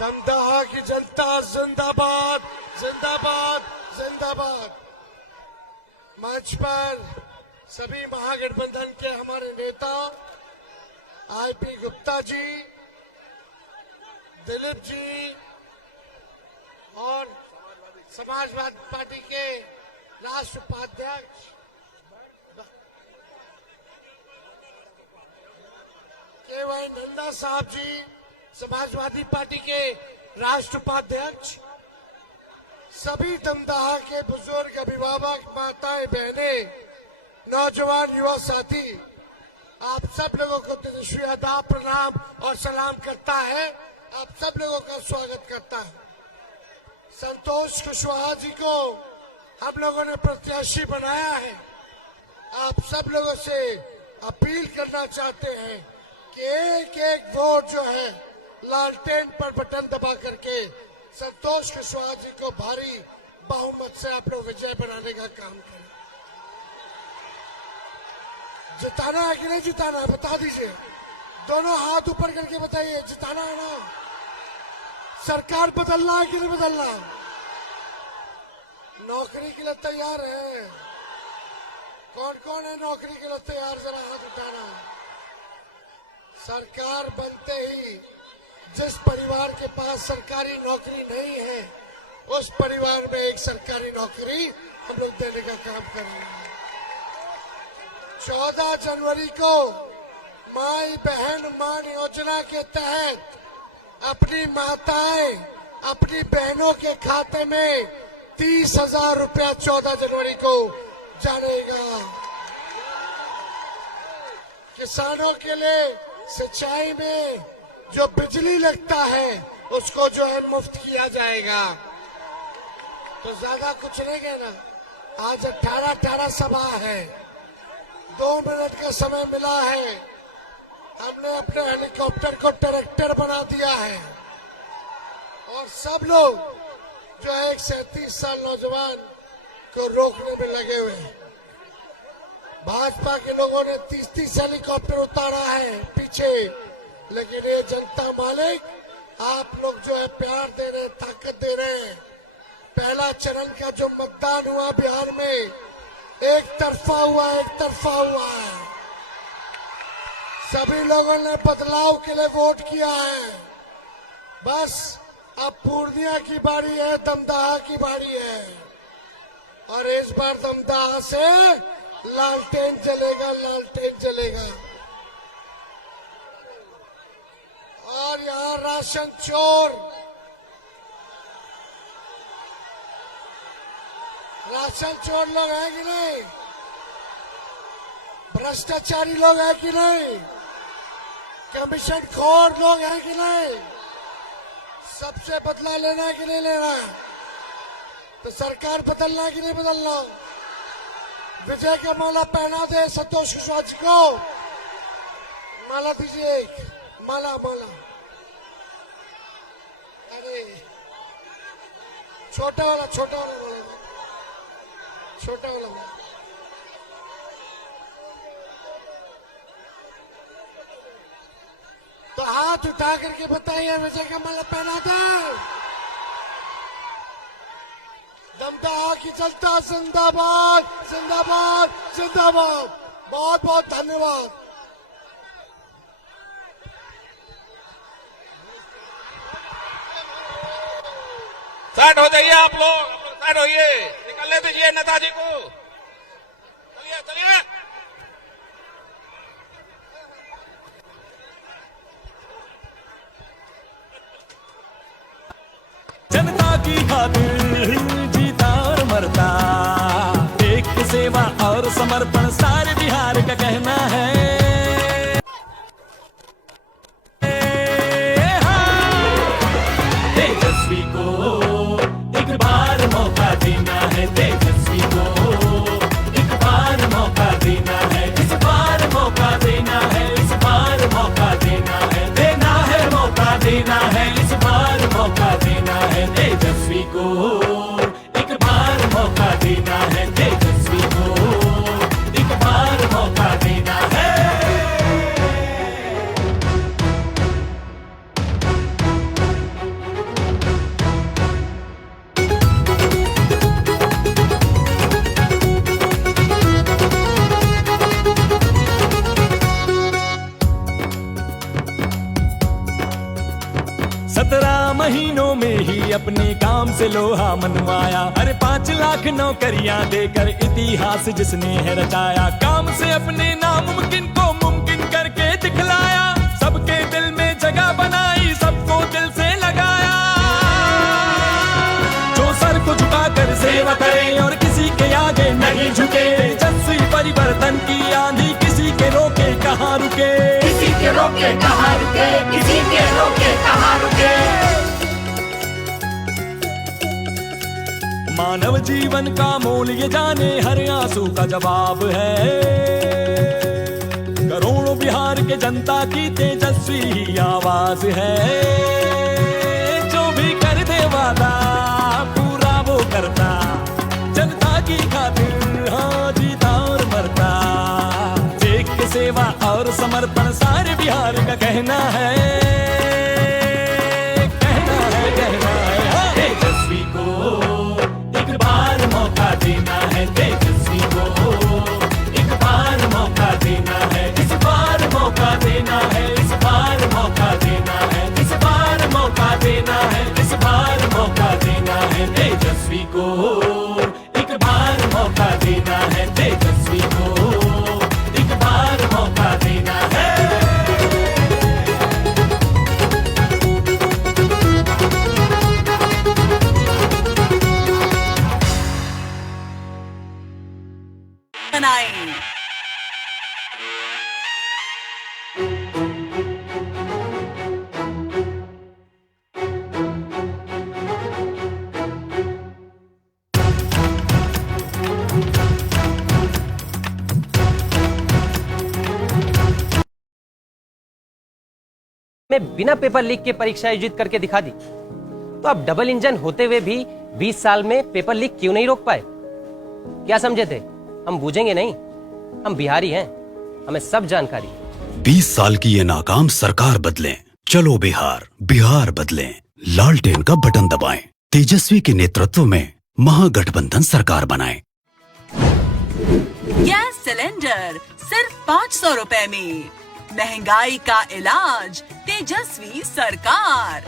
दमदमा की जनता जिंदाबाद, जिंदाबाद, जिंदाबाद। मंच पर सभी महागठबंधन के हमारे नेता आईपी गुप्ता जी, दिलीप जी और समाजवादी पार्टी के राष्ट्रीय उपाध्यक्ष केवल नंदा साहब जी, समाजवादी पार्टी के राष्ट्रीय उपाध्यक्ष, सभी दमदमा के बुजुर्ग, अभिभावक, माताएं, बहनें, नौजवान, युवा साथी, आप सब लोगों को तेजस्वी आदाब, प्रणाम और सलाम करता है। आप सब लोगों का स्वागत करता है। संतोष कुशवाहा जी को हम लोगों ने प्रत्याशी बनाया है। आप सब लोगों से अपील करना चाहते हैं कि एक एक वोट जो है लालटेन पर बटन दबा करके संतोष कुशवाहा जी को भारी बहुमत से आप लोग विजय बनाने का काम करें। जिताना है कि नहीं जिताना है, बता दीजिए। दोनों हाथ ऊपर करके बताइए, जिताना है ना? सरकार बदलना है कि नहीं बदलना? नौकरी के लिए तैयार है? कौन कौन है नौकरी के लिए तैयार? जरा हाथ उठाना। सरकार बनते ही जिस परिवार के पास सरकारी नौकरी नहीं है, उस परिवार में एक सरकारी नौकरी हम लोग देने का काम कर रहे हैं। 14 जनवरी को माई बहन मान योजना के तहत अपनी माताएं, अपनी बहनों के खाते में 30,000 रुपया 14 जनवरी को जानेगा। किसानों के लिए सिंचाई में जो बिजली लगता है उसको जो है मुफ्त किया जाएगा। तो ज्यादा कुछ नहीं कहना। आज 18 सभा है, 2 मिनट का समय मिला है। हमने अपने हेलीकॉप्टर को ट्रैक्टर बना दिया है और सब लोग जो है 37 साल नौजवान को रोकने में लगे हुए हैं। भाजपा के लोगों ने 30 हेलीकॉप्टर उतारा है पीछे, लेकिन ये जनता मालिक आप लोग जो है प्यार दे रहे हैं, ताकत दे रहे हैं। पहला चरण का जो मतदान हुआ बिहार में एक तरफा हुआ है। सभी लोगों ने बदलाव के लिए वोट किया है। बस अब पूर्णिया की बारी है, दमदमा की बारी है और इस बार दमदमा से लालटेन जलेगा, लालटेन जलेगा। और यहाँ राशन चोर, लोग हैं कि नहीं? भ्रष्टाचारी लोग हैं कि नहीं? कमीशन खोर लोग हैं कि नहीं? सबसे बदला लेना है कि नहीं लेना? तो सरकार बदलना है कि नहीं बदलना? विजय का माला पहना दे संतोष कुशवाहा जी को। माला दीजिए, माला। अरे छोटा वाला माला, छोटा वाला माला। तो हाथ उठा करके बताइए, विजय का माला पहना दे। दमदमा की जनता जिंदाबाद, जिंदाबाद, जिंदाबाद। बहुत बहुत धन्यवाद। साइड हो जाइए आप लोग, साइड होइए, निकलने दीजिए नेताजी को। चलिए। जनता की खातिर जीता और मरता, एक सेवा और समर्पण सारे बिहार का कहना है। तेजस्वी को एक बार मौका देना है, तेजस्वी को एक बार मौका देना है, इस बार मौका देना है, इस बार मौका देना है, देना है मौका देना है, इस बार मौका देना है। तेजस्वी को एक बार मौका देना है, तेजस्वी को एक बार मौका देना है। 17 महीनों में ही अपने काम से लोहा मनवाया। अरे 5 लाख नौकरियां देकर इतिहास जिसने है रचाया। काम से अपने नामुमकिन को मुमकिन करके दिखलाया। सबके दिल में जगह बनाई, सबको दिल से लगाया। जो सर को झुकाकर सेवा करे और किसी के आगे नहीं झुके। तेजस्वी परिवर्तन की आंधी किसी के रोके कहाँ रुके। किसी के रोके कहाँ रुके, किसी के रोके कहाँ रुके। मानव जीवन का मोल ये जाने, हर आंसू का जवाब है। करोड़ों बिहार के जनता की तेजस्वी ही आवाज है। जो भी कर दे वादा पूरा वो करता। जनता की खातिर हाँ जीता और मरता। देख के सेवा और समर्पण सारे बिहार का कहना है, कहना है, कहना है। हाँ। तेजस्वी को एक बार मौका देना है। तेजस्वी को एक बार मौका देना है। इस बार मौका देना है। इस बार मौका देना है। इस बार मौका देना है। इस बार मौका देना है। तेजस्वी को एक बार मौका देना है। तेजस्वी को एक बार मौका देना है। बनाएं। में बिना पेपर लीक के परीक्षा आयोजित करके दिखा दी, तो अब डबल इंजन होते हुए भी 20 साल में पेपर लीक क्यों नहीं रोक पाए? क्या समझे थे हम बूझेंगे नहीं? हम बिहारी हैं, हमें सब जानकारी। 20 साल की ये नाकाम सरकार बदलें। चलो बिहार, बिहार बदलें। लालटेन का बटन दबाएं। तेजस्वी के नेतृत्व में महागठबंधन सरकार बनाएं। गैस सिलेंडर सिर्फ 500 रुपए में। महंगाई का इलाज तेजस्वी सरकार।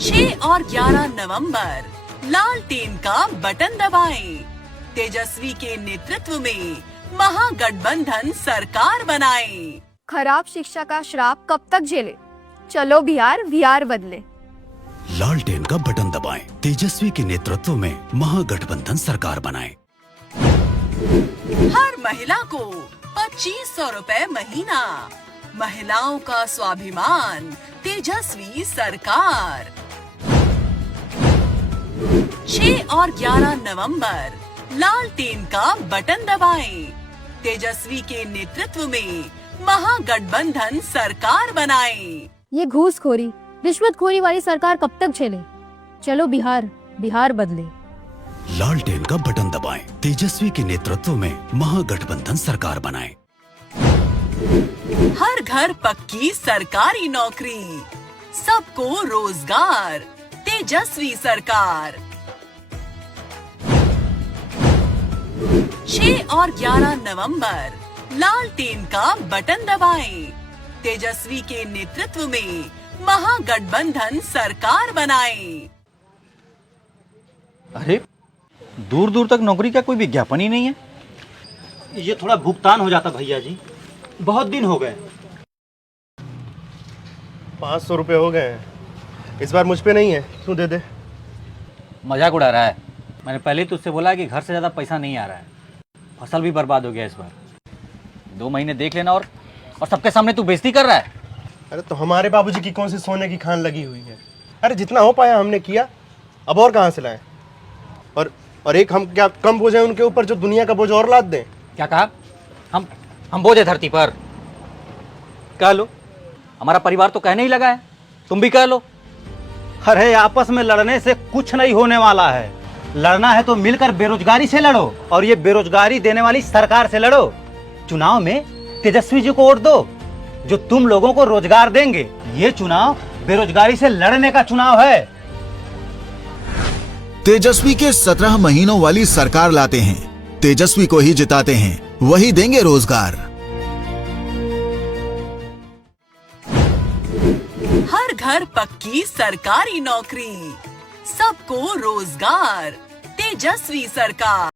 6 और 11 नवंबर लालटेन का बटन दबाएं। तेजस्वी के नेतृत्व में महागठबंधन सरकार बनाएं। खराब शिक्षा का श्राप कब तक झेले? चलो बिहार, बिहार बदले। लालटेन का बटन दबाएं। तेजस्वी के नेतृत्व में महागठबंधन सरकार बनाएं। हर महिला को 2500 रुपए महीना। महिलाओं का स्वाभिमान तेजस्वी सरकार। 6 और 11 नवंबर लालटेन का बटन दबाएं। तेजस्वी के नेतृत्व में महागठबंधन सरकार बनाएं। ये घूसखोरी, रिश्वतखोरी वाली सरकार कब तक झेले? चलो बिहार, बिहार बदले। लालटेन का बटन दबाएं। तेजस्वी के नेतृत्व में महागठबंधन सरकार बनाएं। हर घर पक्की सरकारी नौकरी, सबको रोजगार तेजस्वी सरकार। 6 और 11 नवंबर लालटेन का बटन दबाएं। तेजस्वी के नेतृत्व में महागठबंधन सरकार बनाएं। अरे दूर दूर तक नौकरी का कोई विज्ञापन ही नहीं है। ये थोड़ा भुगतान हो जाता भैया जी, बहुत दिन हो गए। 500 रुपये हो गए हैं, इस बार मुझ पे नहीं है, तू दे दे। मजाक उड़ा रहा है। मैंने पहले ही तुझसे बोला कि घर से ज़्यादा पैसा नहीं आ रहा है। फसल भी बर्बाद हो गया इस बार। 2 महीने देख लेना और सबके सामने तू बेइज्जती कर रहा है। अरे तो हमारे बाबूजी की कौन सी सोने की खान लगी हुई है? अरे जितना हो पाया हमने किया, अब और कहाँ से लाएं? और एक हम क्या कम बोझ है उनके ऊपर जो दुनिया का बोझ और लाद दें? क्या कहा? हम बोझ है धरती पर? कह लो, हमारा परिवार तो कहने ही लगा है, तुम भी कह लो। अरे आपस में लड़ने से कुछ नहीं होने वाला है। लड़ना है तो मिलकर बेरोजगारी से लड़ो, और ये बेरोजगारी देने वाली सरकार से लड़ो। चुनाव में तेजस्वी जी को वोट दो, जो तुम लोगों को रोजगार देंगे। ये चुनाव बेरोजगारी से लड़ने का चुनाव है। तेजस्वी के 17 महीनों वाली सरकार लाते हैं, तेजस्वी को ही जिताते हैं, वही देंगे रोजगार। घर पक्की सरकारी नौकरी, सबको रोजगार। तेजस्वी सरकार।